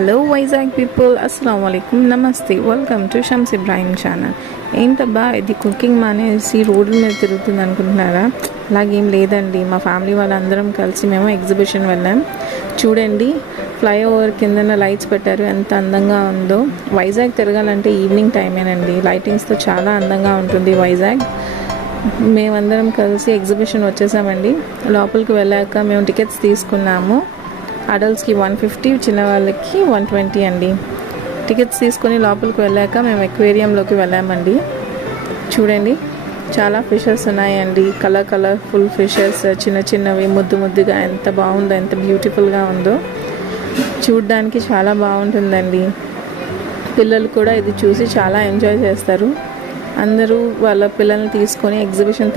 Hello Vizag people, అస్సలాము అలైకుమ్, నమస్తే. Welcome to Shams Ibrahim channel. ఏంటబ్బా ఇది కుకింగ్ మానేసి రోడ్ల మీద తిరుగుతుంది అనుకుంటున్నారా? అలాగేం లేదండి. మా ఫ్యామిలీ వాళ్ళందరం కలిసి మేము ఎగ్జిబిషన్ వెళ్ళాం. చూడండి, ఫ్లైఓవర్ కిందన లైట్స్ పెట్టారు, ఎంత అందంగా ఉందో. వైజాగ్ తిరగాలంటే ఈవినింగ్ టైమేనండి. లైటింగ్స్తో చాలా అందంగా ఉంటుంది వైజాగ్. మేమందరం కలిసి ఎగ్జిబిషన్ వచ్చేసామండి. లోపలికి వెళ్ళాక మేము టికెట్స్ తీసుకున్నాము. అడల్ట్స్కి 150, చిన్నవాళ్ళకి 120 అండి. టికెట్స్ తీసుకొని లోపలికి వెళ్ళాక మేము ఎక్వేరియంలోకి వెళ్ళామండి. చూడండి, చాలా ఫిషెస్ ఉన్నాయండి. కలర్ఫుల్ ఫిషెస్, చిన్న చిన్నవి, ముద్దుగా, ఎంత బాగుందో, ఎంత బ్యూటిఫుల్గా ఉందో. చూడడానికి చాలా బాగుంటుందండి. పిల్లలు కూడా ఇది చూసి చాలా ఎంజాయ్ చేస్తారు. అందరూ వాళ్ళ పిల్లల్ని తీసుకొని ఎగ్జిబిషన్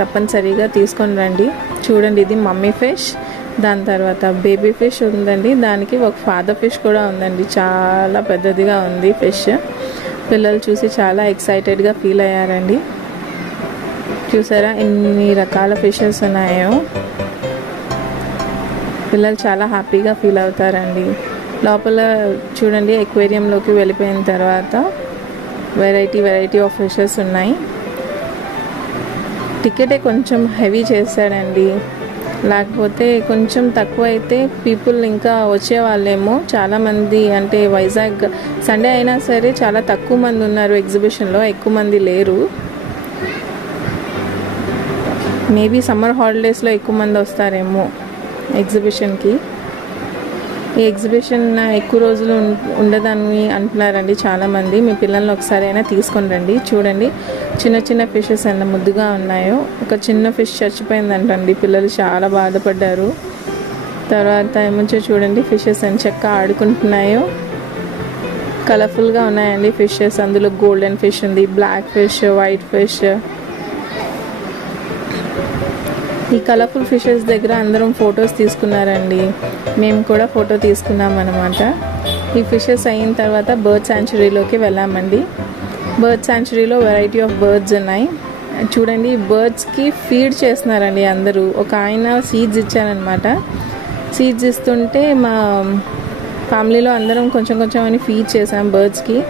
తప్పనిసరిగా తీసుకొని రండి. చూడండి, ఇది మమ్మీ ఫిష్, దాని తర్వాత బేబీ ఫిష్ ఉందండి. దానికి ఒక ఫాదర్ ఫిష్ కూడా ఉందండి. చాలా పెద్దదిగా ఉంది ఫిష్. పిల్లలు చూసి చాలా ఎక్సైటెడ్గా ఫీల్ అయ్యారండి. చూసారా ఎన్ని రకాల ఫిషెస్ ఉన్నాయో. పిల్లలు చాలా హ్యాపీగా ఫీల్ అవుతారండి. లోపల చూడండి, ఎక్వేరియంలోకి వెళ్ళిపోయిన తర్వాత వెరైటీ ఆఫ్ ఫిషెస్ ఉన్నాయి. టికెటే కొంచెం హెవీ చేశాడండి, లేకపోతే కొంచెం తక్కువ అయితే పీపుల్ ఇంకా వచ్చేవాళ్ళేమో. చాలామంది, అంటే వైజాగ్ సండే అయినా సరే చాలా తక్కువ మంది ఉన్నారు ఎగ్జిబిషన్లో, ఎక్కువ మంది లేరు. మేబీ సమ్మర్ హాలిడేస్లో ఎక్కువ మంది వస్తారేమో ఎగ్జిబిషన్కి. ఈ ఎగ్జిబిషన్ ఎక్కువ రోజులు ఉండదని అంటున్నారండి చాలామంది. మీ పిల్లల్ని ఒకసారి అయినా తీసుకొని రండి. చూడండి, చిన్న ఫిషెస్ ఎంత ముద్దుగా ఉన్నాయో. ఒక చిన్న ఫిష్ చచ్చిపోయిందంటండి. పిల్లలు చాలా బాధపడ్డారు. తర్వాత ఏమంచో చూడండి, ఫిషెస్ ఎంత చక్కగా ఆడుకుంటున్నాయో. కలర్ఫుల్గా ఉన్నాయండి ఫిషెస్. అందులో గోల్డెన్ ఫిష్ ఉంది, బ్లాక్ ఫిష్, వైట్ ఫిష్. ఈ కలర్ఫుల్ ఫిషెస్ దగ్గర అందరం ఫొటోస్ తీసుకున్నారండి. మేము కూడా ఫోటో తీసుకున్నాం అన్నమాట. ఈ ఫిషెస్ అయిన తర్వాత బర్డ్ శాంచురీలోకి వెళ్ళామండి. బర్డ్ శాంచురీలో వెరైటీ ఆఫ్ బర్డ్స్ ఉన్నాయి. చూడండి, బర్డ్స్కి ఫీడ్ చేస్తున్నారండి అందరూ. ఒక ఆయన సీడ్స్ ఇచ్చారనమాట. సీడ్స్ ఇస్తుంటే మా ఫ్యామిలీలో అందరం కొంచెం అని ఫీడ్ చేసాం బర్డ్స్కి.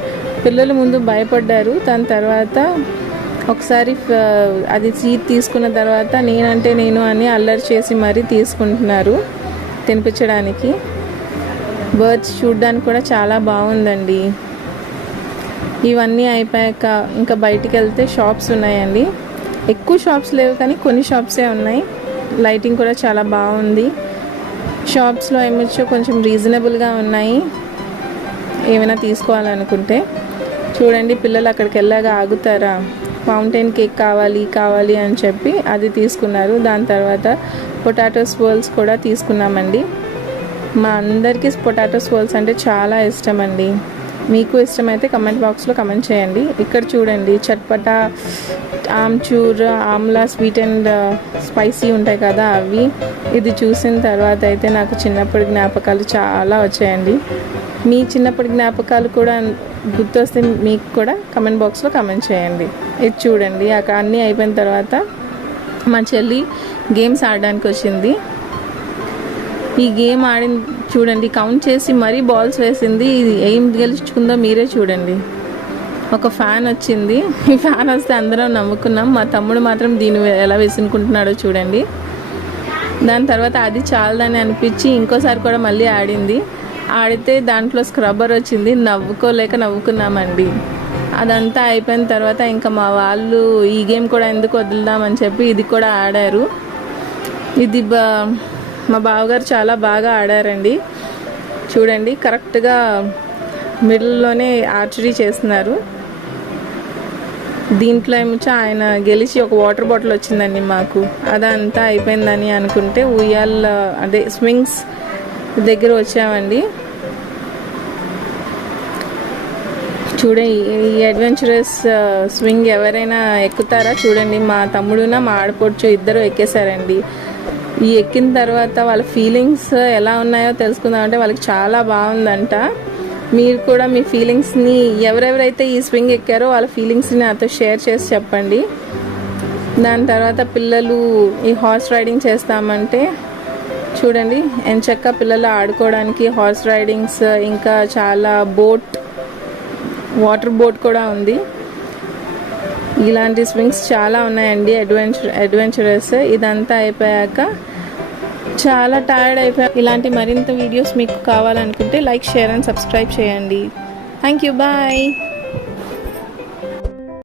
పిల్లలు ముందు భయపడ్డారు. దాని తర్వాత ఒకసారి అది సీడ్ తీసుకున్న తర్వాత నేనంటే నేను అని అల్లరి చేసి మరీ తీసుకుంటున్నారు తినిపించడానికి. బర్డ్స్ చూడడానికి కూడా చాలా బాగుందండి. ఇవన్నీ అయిపోయాక ఇంకా బయటికి వెళ్తే షాప్స్ ఉన్నాయండి. ఎక్కువ షాప్స్ లేవు కానీ కొన్ని షాప్సే ఉన్నాయి. లైటింగ్ కూడా చాలా బాగుంది. షాప్స్లో ఏమొచ్చో కొంచెం రీజనబుల్గా ఉన్నాయి ఏమైనా తీసుకోవాలనుకుంటే. చూడండి, పిల్లలు అక్కడికి వెళ్ళాక ఆగుతారా? ఫౌంటైన్ కేక్ కావాలి అని చెప్పి అది తీసుకున్నారు. దాని తర్వాత పొటాటో స్వోల్స్ కూడా తీసుకున్నామండి. మా అందరికీ పొటాటో స్వోల్స్ అంటే చాలా ఇష్టం అండి. మీకు ఇష్టమైతే కమెంట్ బాక్స్లో కమెంట్ చేయండి. ఇక్కడ చూడండి, chatpata, amchur, Amla, sweet and spicy ఉంటాయి కదా అవి. ఇది చూసిన తర్వాత అయితే నాకు చిన్నప్పటి జ్ఞాపకాలు చాలా వచ్చాయండి. మీ చిన్నప్పటి జ్ఞాపకాలు కూడా గుర్తొస్తే మీకు కూడా కమెంట్ బాక్స్లో కమెంట్ చేయండి. ఇది చూడండి, అక్కడ అన్నీ అయిపోయిన తర్వాత మా చెల్లి గేమ్స్ ఆడడానికి వచ్చింది. ఈ గేమ్ ఆడిన చూడండి, కౌంట్ చేసి మరీ బాల్స్ వేసింది. ఇది ఏం గెలుచుకుందో మీరే చూడండి. ఒక ఫ్యాన్ వచ్చింది. ఈ ఫ్యాన్ వస్తే అందరం నమ్ముకున్నాం. మా తమ్ముడు మాత్రం దీన్ని ఎలా వేసుకుంటున్నాడో చూడండి. దాని తర్వాత అది చాలదని అనిపించి ఇంకోసారి కూడా మళ్ళీ ఆడింది. ఆడితే దాంట్లో స్క్రబ్బర్ వచ్చింది. నవ్వుకున్నామండి. అదంతా అయిపోయిన తర్వాత ఇంకా మా వాళ్ళు ఈ గేమ్ కూడా ఎందుకు వదులుదామని చెప్పి ఇది కూడా ఆడారు. ఇది మా బావగారు చాలా బాగా ఆడారండి. చూడండి, కరెక్ట్గా మిడిల్లోనే ఆర్చరీ చేస్తున్నారు. దీంట్లో ఏమొచ్చో ఆయన గెలిచి ఒక వాటర్ బాటిల్ వచ్చిందండి మాకు. అదంతా అయిపోయిందని అనుకుంటే ఉయ్యాల అదే స్వింగ్స్ దగ్గర వచ్చామండి. చూడండి, ఈ అడ్వెంచరస్ స్వింగ్ ఎవరైనా ఎక్కుతారా? చూడండి, మా తమ్ముడున మా ఆడపడుచు ఇద్దరు ఎక్కేశారండి. ఈ ఎక్కిన తర్వాత వాళ్ళ ఫీలింగ్స్ ఎలా ఉన్నాయో తెలుసుకుందామంటే వాళ్ళకి చాలా బాగుందంట. మీరు కూడా మీ ఫీలింగ్స్ని, ఎవరెవరైతే ఈ స్వింగ్ ఎక్కారో వాళ్ళ ఫీలింగ్స్ని నాతో షేర్ చేసి చెప్పండి. దాని తర్వాత పిల్లలు ఈ హార్స్ రైడింగ్ చేస్తామంటే చూడండి ఎంచక్క పిల్లలు ఆడుకోవడానికి హార్స్ రైడింగ్స్, ఇంకా చాలా వాటర్ బోట్ కూడా ఉంది. ఇలాంటి స్వింగ్స్ చాలా ఉన్నాయండి, అడ్వెంచరస్. ఇదంతా అయిపోయాక చాలా టైర్డ్ అయిపోయా. ఇలాంటి మరింత వీడియోస్ మీకు కావాలనుకుంటే లైక్, షేర్ అండ్ సబ్స్క్రైబ్ చేయండి. Thank you, bye.